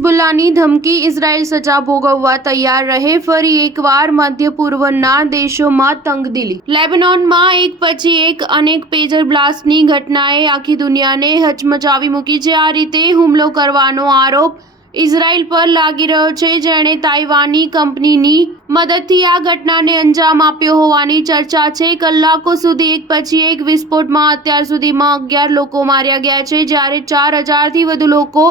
હિઝબુલ્લાની ધમકી, ઇઝરાયલ સજા ભોગવવા તૈયાર રહે. ફરી એકવાર મધ્ય પૂર્વના દેશોમાં તંગદિલી. લેબનોનમાં એક પછી એક અનેક પેજર બ્લાસ્ટની ઘટનાએ આખી દુનિયાને હચમચાવી મૂકી છે. આ રીતે હુમલો કરવાનો આરોપ ઇઝરાયલ પર લાગી રહ્યો છે, જેણે તાઇવાની કંપનીની મદદથી આ ઘટનાને અંજામ આપ્યો હોવાની ચર્ચા છે. કલાકો સુધી એક પછી એક વિસ્ફોટમાં અત્યાર સુધીમાં 11 લોકો માર્યા ગયા છે, જ્યારે 4000થી વધુ લોકો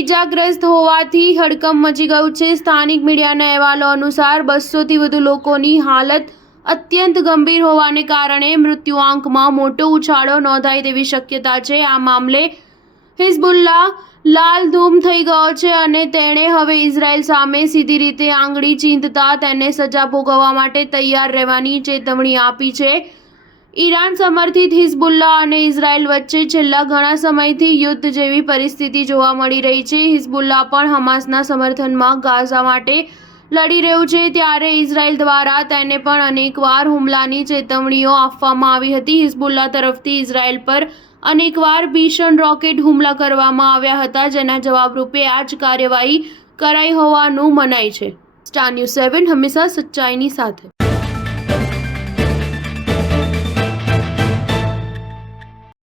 ઇજાગ્રસ્ત હોવાથી હડકંપ મચી ગયું છે. સ્થાનિક મીડિયાના અહેવાલો અનુસાર 200થી વધુ લોકોની હાલત અત્યંત ગંભીર હોવાને કારણે મૃત્યુઆંકમાં મોટો ઉછાળો નોંધાય તેવી શક્યતા છે. આ મામલે હિઝબુલ્લા લાલઘૂમ થઈ ગયો છે અને તેણે હવે ઇઝરાયલ સામે સીધી રીતે આંગળી ચીંધતા તેને સજા ભોગવવા માટે તૈયાર રહેવાની ચેતવણી આપી છે. ઈરાન સમર્થિત હિઝબુલ્લા અને ઇઝરાયલ વચ્ચે છેલ્લા ઘણા સમયથી યુદ્ધ જેવી પરિસ્થિતિ જોવા મળી રહી છે. હિઝબુલ્લા પણ હમાસના સમર્થનમાં ગાઝા માટે લડી રહ્યું છે, ત્યારે ઇઝરાયલ દ્વારા તેને પણ અનેકવાર હુમલાની ચેતવણીઓ આપવામાં આવી હતી. હિઝબુલ્લા તરફથી ઇઝરાયલ પર અનેકવાર ભીષણ રોકેટ હુમલા કરવામાં આવ્યા હતા, જેના જવાબરૂપે આ જ કાર્યવાહી કરાઈ હોવાનું મનાય છે. સ્ટાર ન્યૂઝ 7 હંમેશા સચ્ચાઈની સાથે.